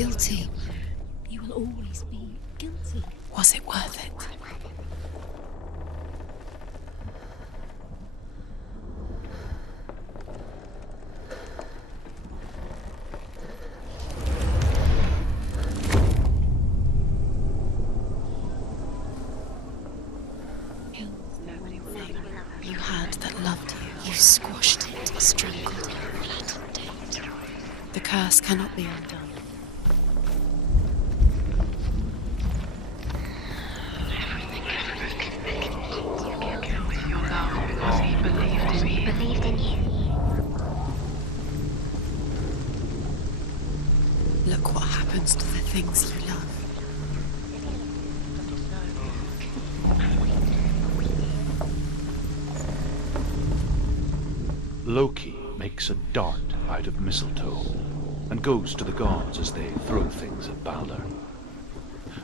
guilty. You will always be guilty. Was it worth it? You had that loved you. You squashed it, strangled it, flattened it. The curse cannot be undone. Believed in you. Look what happens to the things you love. Loki makes a dart out of mistletoe and goes to the gods as they throw things at Balder.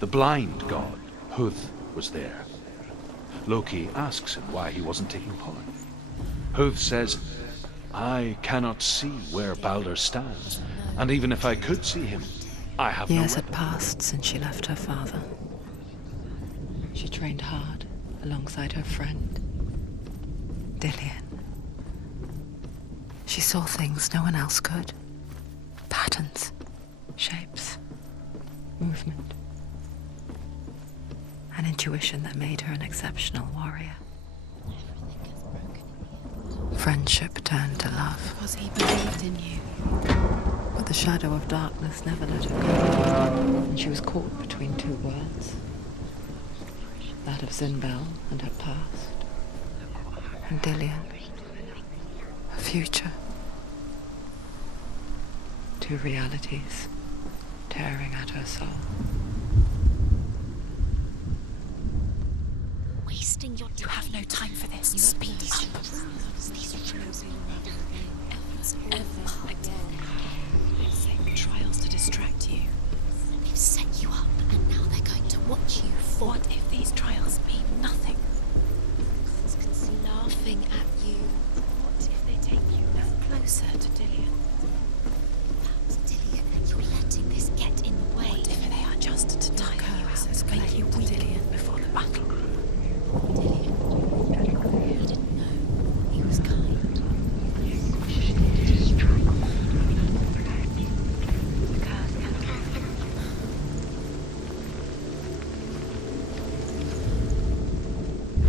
The blind god, Huth, was there. Loki asks him why he wasn't taking part. Huth says, "I cannot see where Balder stands, and even if I could see him, I have no Years had weapon." passed since she left her father. She trained hard alongside her friend, Dillian. She saw things no one else could. Patterns, shapes, movement. An intuition that made her an exceptional warrior. Friendship turned to love. Because he believed in you. But the shadow of darkness never let her go. And she was caught between two worlds. That of Zinbel and her past. And Dillian. Her future. Two realities tearing at her soul. Wasting your time. You have no time for this. Speed up. These rules Trials to distract you. They've set you up, and now they're going to watch you fall. What if these trials mean nothing? Gods laughing at you. What if they take you no closer to Dillian? About Dillian, you're letting this get in the way. What if they are just to tire you out, make you weak before the battle? Dillian, he didn't know. He was kind.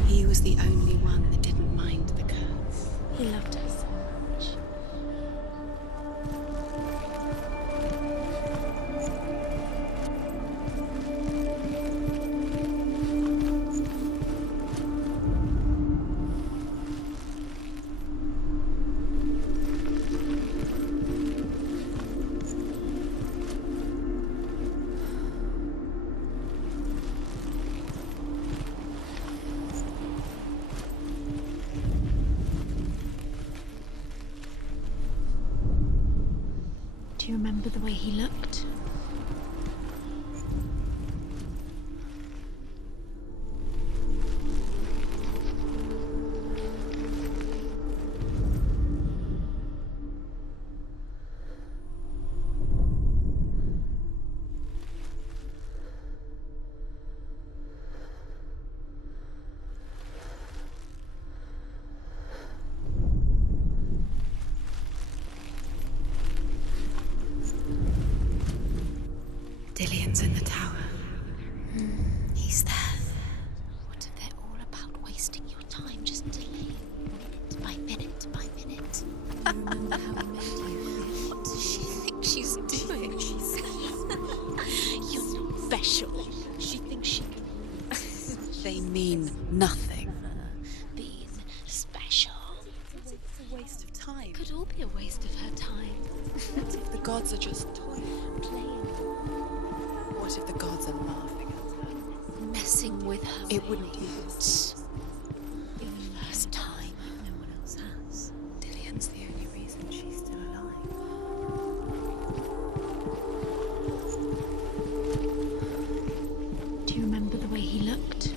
He was the only one that didn't mind the curse. He loved her so much. Do you remember the way he looked? Dillian's in the tower. He's there. What if they're all about wasting your time, just delaying minute by minute by minute? How it made you feel. What does she think she's doing? You're not special. She thinks she can They mean nothing. be special. It's a waste of time. Could all be a waste of her time. What if the gods are just toying? Playing, What if the gods are laughing at her? messing with her. It wouldn't be moods. For the first time, no one else has. Dillian's the only reason she's still alive. Do you remember the way he looked?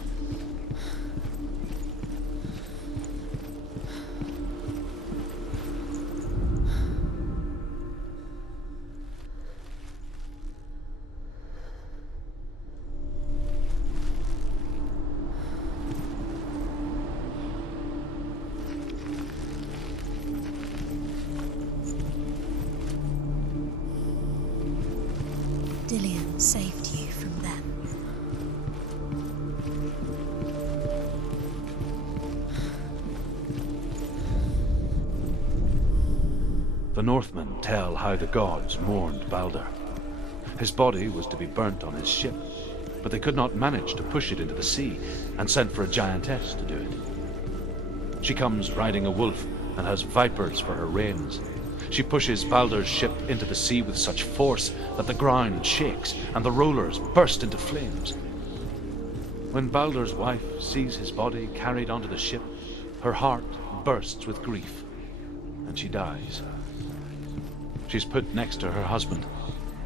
saved you from them. The Northmen tell how the gods mourned Balder. His body was to be burnt on his ship, but they could not manage to push it into the sea, and sent for a giantess to do it. She comes riding a wolf and has vipers for her reins. She pushes Balder's ship into the sea with such force that the ground shakes and the rollers burst into flames. When Balder's wife sees his body carried onto the ship, her heart bursts with grief, and she dies. She's put next to her husband,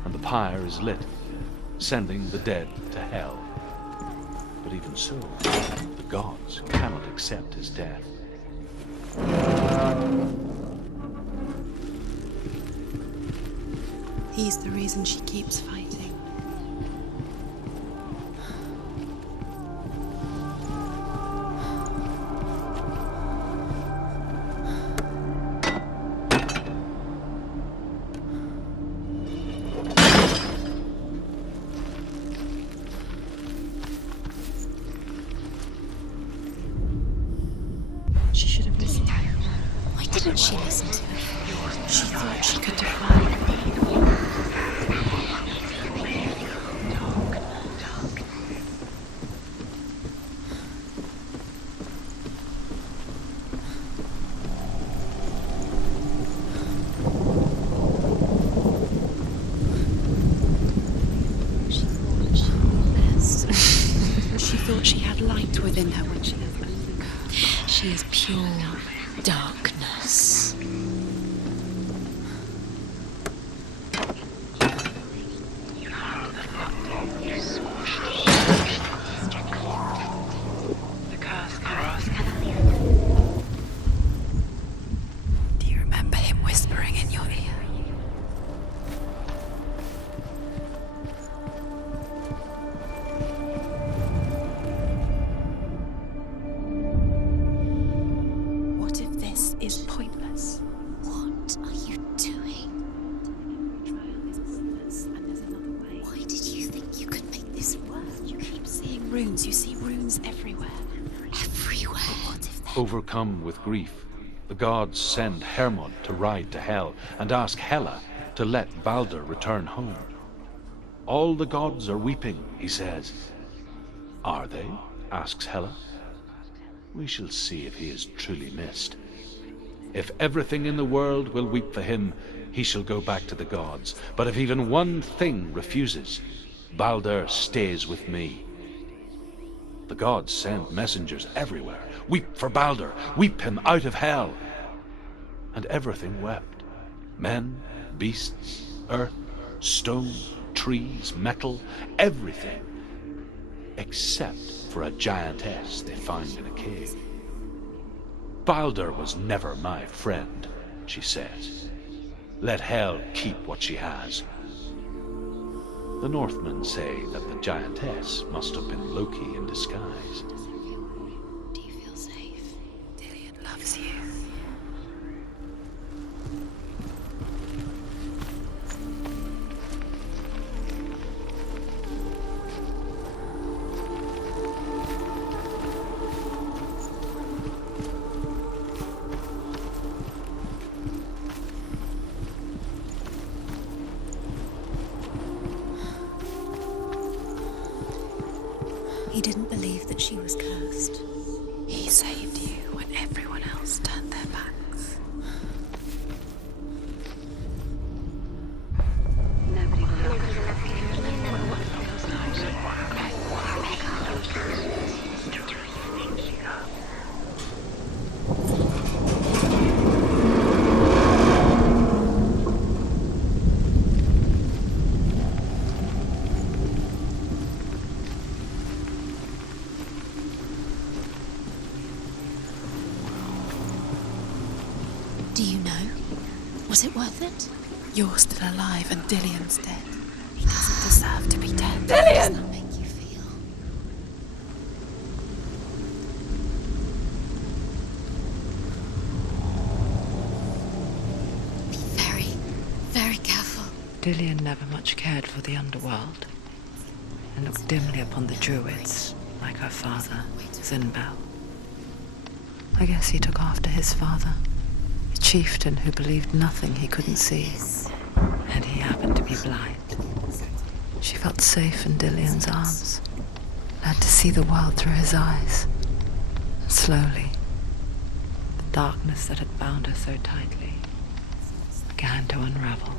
and the pyre is lit, sending the dead to hell. But even so, the gods cannot accept his death. He's the reason she keeps fighting. She should have listened to her. Why didn't she listen to her? She thought she could defy. She thought she knew best. She thought she had light within her when she was only. She is pure darkness. Do you remember him whispering in your ear? What if this is pointless? What are you doing? Why did you think you could make this work? You keep seeing runes. You see runes everywhere. Everywhere. What if they... Overcome with grief, the gods send Hermod to ride to Hell and ask Hela to let Balder return home. All the gods are weeping, he says. Are they? Asks Hela. We shall see if he is truly missed. If everything in the world will weep for him, he shall go back to the gods. But if even one thing refuses, Balder stays with me. The gods send messengers everywhere. Weep for Balder, weep him out of hell. And everything wept. Men, beasts, earth, stone, trees, metal, everything. Except for a giantess they found in a cave. Balder was never my friend, she says. Let Hel keep what she has. The Northmen say that the giantess must have been Loki in disguise. Do you feel safe? Dillion loves you. He didn't believe that she was cursed. He saved you when everyone else turned their backs. Do you know? Was it worth it? You're still alive and Dillion's dead. He doesn't deserve to be dead. How does that make you feel? Be very, very careful. Dillion never much cared for the underworld. and looked dimly upon the Druids, like her father, Zinbel. I guess he took after his father, a chieftain who believed nothing he couldn't see, and he happened to be blind. She felt safe in Dillion's arms, led to see the world through his eyes. And slowly, the darkness that had bound her so tightly began to unravel.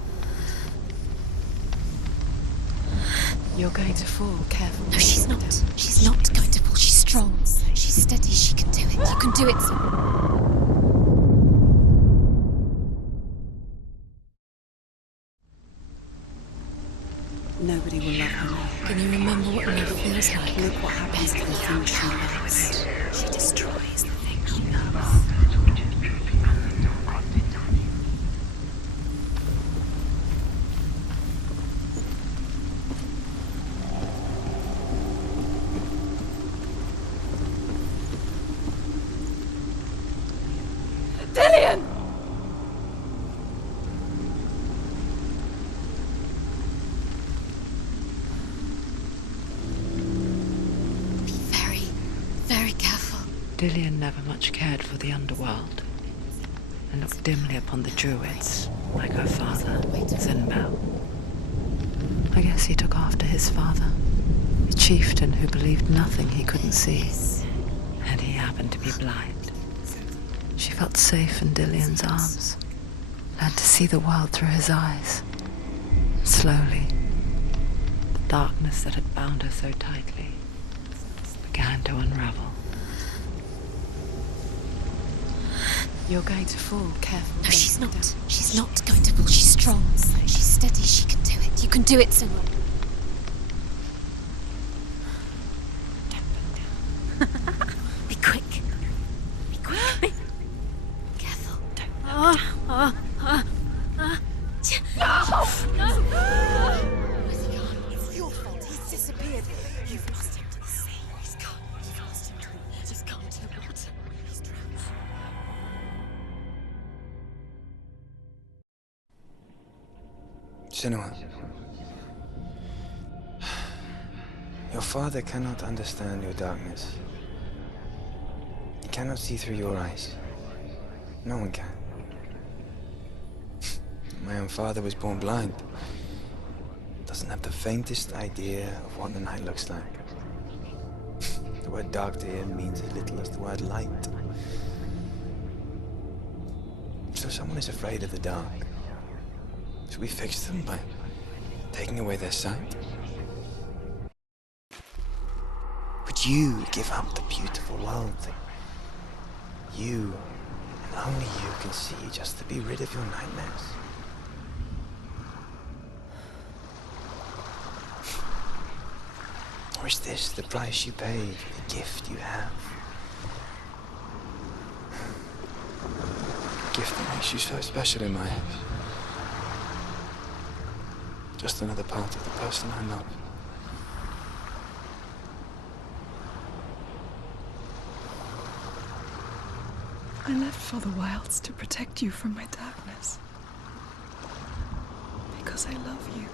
You're going to fall, careful. No, she's not. She's not going to fall. She's strong. She's steady. She can do it. You can do it, Senua. Nobody will love her now. Can you remember what love feels like? Look what happens to the things she loves. She destroys the things she loves. Dillion! Be very, very careful. Dillion never much cared for the underworld, and looked dimly upon the Druids, like her father, Zinbel. I guess he took after his father, a chieftain who believed nothing he couldn't see, and he happened to be blind. She felt safe in Dillion's arms, led to see the world through his eyes. And slowly, the darkness that had bound her so tightly began to unravel. You're going to fall, careful. No, she's not. She's not going to fall. She's strong. She's steady. She can do it. You can do it, Senua. Be quick. Be quick. Careful. No! It's your fault. He's disappeared. You've lost him to the sea. He's gone. You've lost him to the... Just gone to the water. He's drowned. Senua, your father cannot understand your darkness. He cannot see through your eyes. No one can. My own father was born blind. Doesn't have the faintest idea of what the night looks like. The word dark to him means as little as the word light. So someone is afraid of the dark. Should we fix them by taking away their sight? Would you give up the beautiful world that you, and only you, can see just to be rid of your nightmares? Or is this the price you pay for the gift you have? A gift that makes you so special in my eyes. Just another part of the person I love. I left for the wilds to protect you from my darkness. Because I love you.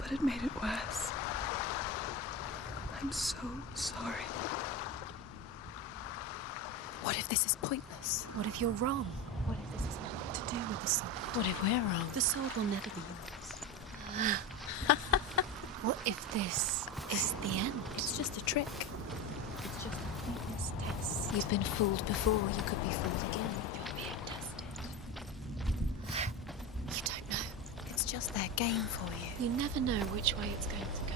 But it made it worse. I'm so sorry. What if this is pointless? What if you're wrong? What if this has nothing to do with the sword? What if we're wrong? The sword will never be yours. What if this is the end? It's just a trick. It's just a pointless test. You've been fooled before. You could be fooled again. You're being tested. You don't know. It's just their game for you. You never know which way it's going to go.